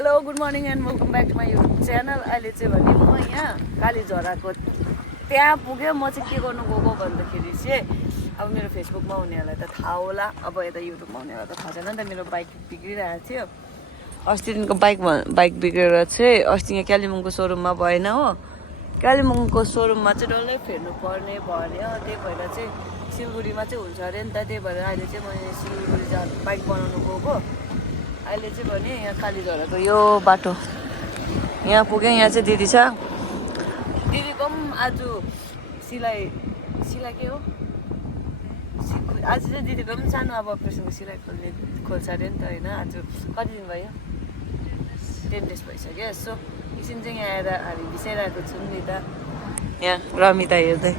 Hello good morning and welcome back to my YouTube channel. अहिले चाहिँ भने म यहाँ कालीझराको त्यहाँ पुग्यो। म चाहिँ के गर्नु गएको भन्दाखेरि चाहिँ अब मेरो फेसबुकमा हुनेहरूलाई त थाहा होला, अब यता युट्युबमा हुनेहरूलाई त थाहा छैन नि त। मेरो बाइक बिग्रिरहेको थियो अस्तिदेखिको। बाइक बिग्रेर चाहिँ अस्ति यहाँ कालिम्पोङको सोरुममा भएन हो। कालिम्पोङको सोरुममा चाहिँ डल्लै फेर्नु पर्ने भन्यो, त्यही भएर चाहिँ सिलगढीमा चाहिँ हुन्छ अरे नि त। त्यही भएर अहिले चाहिँ मैले सिलगढी बाइक बनाउनु गएको। अहिले चाहिँ भने यहाँ कालीझराको यो बाटो यहाँ पुगेँ। यहाँ चाहिँ दिदी छ, दिदीको पनि आज सिलाइ के हो आज चाहिँ दिदीको पनि सानो अब अपरेसनको सिलाइ खोल्छ अरे नि त होइन। आज कति दिन भयो? 10 days भइसक्यो। सो एकछिन चाहिँ यहाँ आएर हामी बिसाइरहेको छौँ नि त। यहाँ रमिता हेर्दै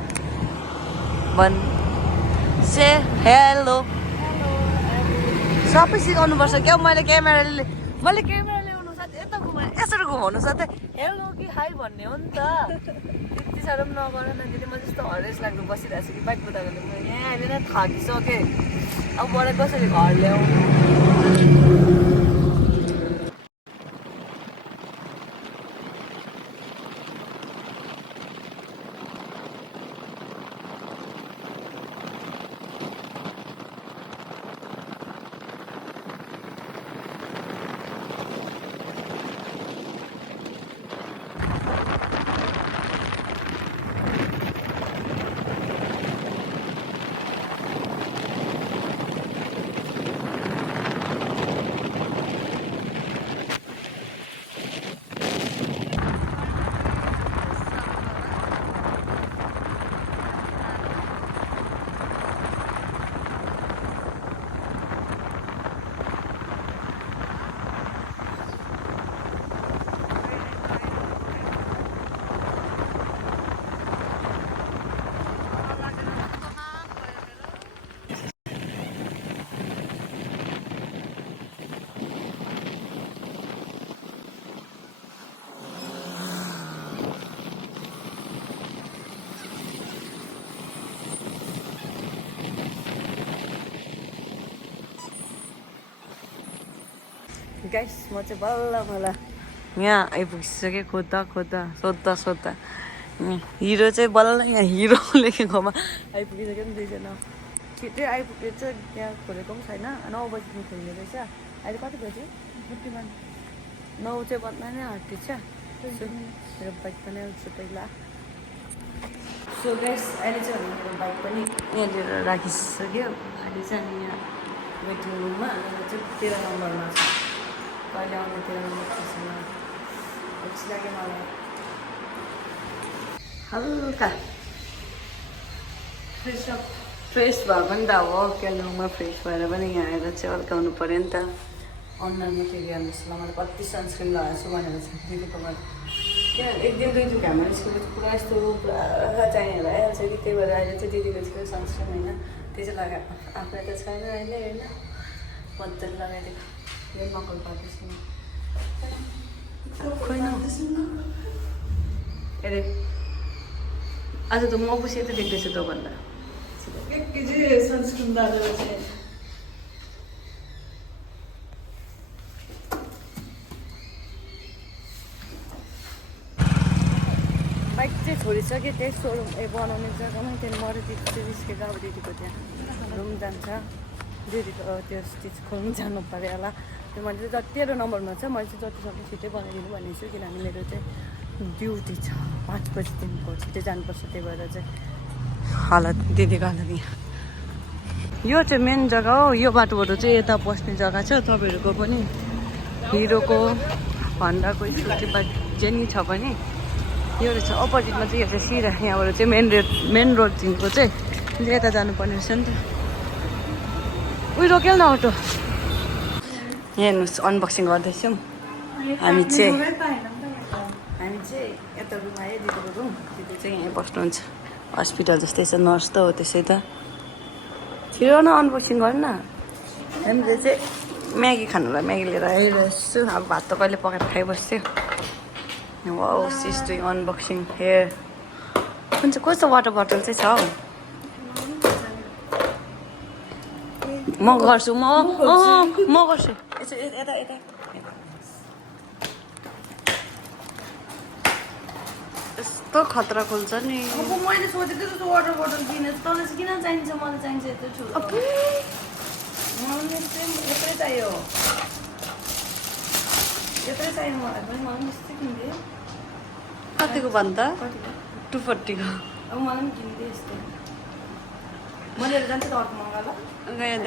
भन् से हेलो सबै सिकाउनुपर्छ क्या। मैले क्यामेरा ल्याउनु साथै यता यसरी घुमाउनु साथै हेलो कि हाई भन्ने हो नि त। त्यति साह्रो पनि नगर न दिदी। म जस्तो हरेस लाग्नु बसिरहेको छु कि बाइक कुदाएको त म यहाँ आएर थाकिसकेँ। अब मलाई कसरी घर ल्याउनु। गाइस म चाहिँ बल्ल यहाँ आइपुगिसकेँ। सोद्धा हिरो चाहिँ बल्ल यहाँ हिरो लेखेकोमा आइपुगिसक्यो नि। 2 जना छिट्टै आइपुगेछ। त्यहाँ खोलेको पनि छैन। 9 बजीदेखि खोल्ने रहेछ। अहिले कति बज्यो? 51। 9 चाहिँ बज्न नै आँटेछ। मेरो बाइक पनि आउँछ पहिला। सो गाइस अहिले चाहिँ मेरो बाइक पनि यहाँनिर राखिसक्यो। अहिले चाहिँ हामी यहाँ वेटिङ रुममा चाहिँ 13 नम्बरमा छ। कहिले आउने 13 नम्बर छैन। अल्छी लाग्यो मलाई हल्का। फ्रेस भए पनि त हो कालिम्पोङमा फ्रेस भएर पनि यहाँ आएर चाहिँ हल्काउनु पऱ्यो नि त। अनुहार मटेरियल जस्तो मैले कति सनस्क्रिन लगाएको छु भनेर चाहिँ दिदीकोमा किन एक दिन 2 दिन घाम निस्केको पुरा यस्तो पुरा चाहिने भइहाल्छ कि। त्यही भएर अहिले चाहिँ दिदीको चाहिँ सनस्क्रिन होइन त्यो चाहिँ लगाएको। आफूलाई त छैन अहिले होइन, मजाले लगाइदिएको। यो नकल गर्दैछु खोइ अरे आज त म पो सेतो देख्दैछु त भन्दा सनस्क्रिन लगाएर चाहिँ। बाइक चाहिँ छोडिसक्यो त्यही सोरुम बनाउने जग्गामा। त्यहाँदेखि मरे दिदी चाहिँ निस्केको। अब दिदीको त्यहाँ रुम जान्छ। दिदीको त्यो स्टिच खोल्नु जानु पऱ्यो होला। त्यो मैले चाहिँ जति 13 नम्बरमा छ। मैले चाहिँ जतिसक्दो छिट्टै बनाइदिनु भनेको छु किनभने मेरो चाहिँ ड्युटी छ 5 बजीदेखिको छिट्टै जानुपर्छ। त्यही भएर चाहिँ हालत दिदीको हालत यहाँ। यो चाहिँ मेन जग्गा हो। यो बाटोबाट चाहिँ यता पस्ने जग्गा छ। तपाईँहरूको पनि हिरोको भन्डाको स्कुटी बाइक जेनी छ भने यो रहेछ। अपोजिटमा चाहिँ यो चाहिँ सिधा यहाँबाट चाहिँ मेन रोडदेखिको चाहिँ यता जानुपर्ने रहेछ नि त। उयो रोक्यो न अटो। यहाँ हेर्नुहोस् अनबक्सिङ गर्दैछौँ हामी चाहिँ यता रुम आयो दिदीको रुम। दिदी चाहिँ यहीँ बस्नुहुन्छ। हस्पिटल जस्तै छ, नर्स त हो त्यसै त। छिटो न अनबक्सिङ गर्नु न। हामीले चाहिँ म्यागी खानुलाई म्यागी लिएर आइरहेछु। अब भात त कहिले पकाएर खाइबस्थ्यो। Wow sis doing unboxing here. कुन चाहिँ कस्तो वाटर बोतल चाहिँ छ हौ। म गर्छु म गर्छु। यता यस्तो खतरा खोल्छ नि अब मैले सोचेको जस्तो वाटर बोतल किने तँलाई चाहिँ किन चाहिन्छ मलाई चाहिन्छ यत्रो ठुलो मलाई चाहिँ यत्रै चाहियो यत्रै चाहियो मलाई पनि मलाई पनि यस्तै किनिदिए कतिको भन्दा कतिको 240 को अब मलाई पनि किनिदिए यस्तै मैले लिएर जान्छु त अर्को मङ्गला गयो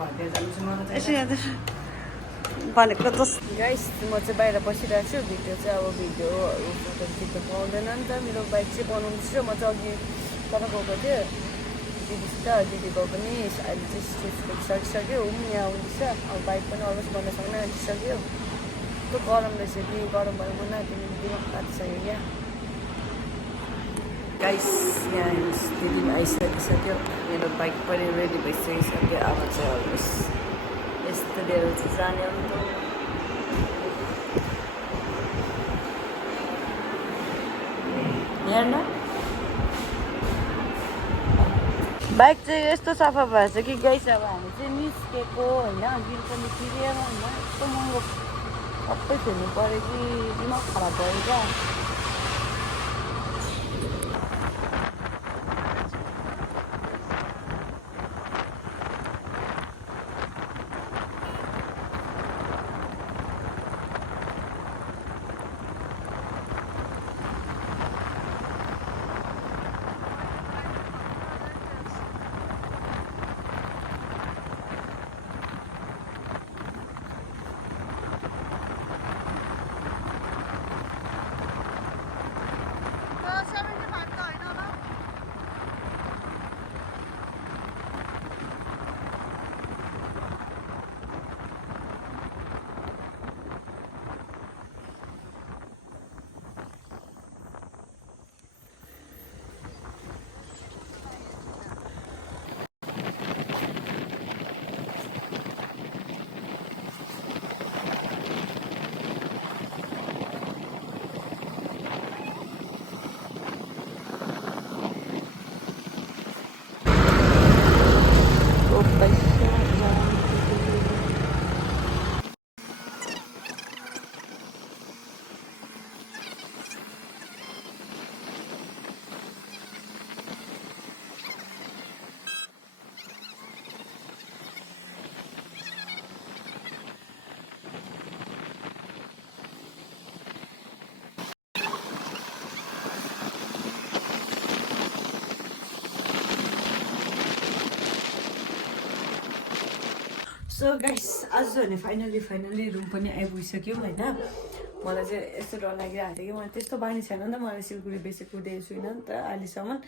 घरतिर जान्छु मलाई यसो चाहिँ याद भनेको जस गाइस म चाहिँ बाहिर बसिरहेको छु भिडियो चाहिँ अब भिडियोहरू फोटो खिच्नु पाउँदैन नि त मेरो बाइक चाहिँ बनाउँदैछु म चाहिँ अघि तल गएको थिएँ दिदीसित दिदीको पनि अहिले चाहिँ स्टिचको सकिसक्यो ऊ पनि यहाँ आउँदैछ अब बाइक पनि अलमोस्ट बनाइसक्न आँटिसक्यो त्यो गरम रहेछ कि गरम भएर म नातिनी दिमाग काटिसक्यो क्या गाइस यहाँ दिदी आइसकिसक्यो मेरो बाइक पनि रेडी भइसकिसक्यो अब चाहिँ अलमोस्ट यस्तो लिएर चाहिँ जाने हो नि त हेर्न बाइक चाहिँ यस्तो सफा भएछ कि गाइस अब हामी चाहिँ निस्केको होइन बिल पनि तिरेर होइन यस्तो महँगो सबै खेल्नु पऱ्यो कि दिमाग खराब भयो क्या सो गाइस आज भने फाइनली रुम पनि आइपुगिसक्यौँ होइन मलाई चाहिँ यस्तो डर लागिरहेको थियो कि मलाई त्यस्तो बानी छैन नि त मलाई सिलगढी बेसी कुदेको छुइनँ नि त अहिलेसम्म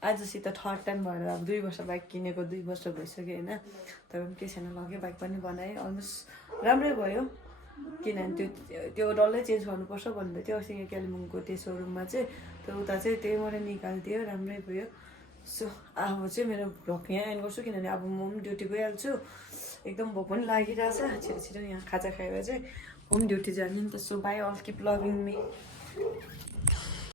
आजसित थर्ड टाइम भएर अब 2 वर्ष बाइक किनेको 2 वर्ष भइसक्यो होइन तर पनि केही छैन लग्यो बाइक पनि बनाएँ अलमोस्ट राम्रै भयो किनभने त्यो डल्लै चेन्ज गर्नुपर्छ भन्दै थियो अस्ति यहाँ कालिम्पोङको त्यो सोरुममा चाहिँ त्यो उता चाहिँ त्यही मैले निकालिदियो राम्रै भयो सो अब चाहिँ मेरो भ्लग यहाँ एन्ड गर्छु किनभने अब म पनि ड्युटी गइहाल्छु एकदम भोक पनि लागिरहेछ छिटो छिटो यहाँ खाजा खाएर चाहिँ होम ड्युटी जाने नि त so bye all keep loving me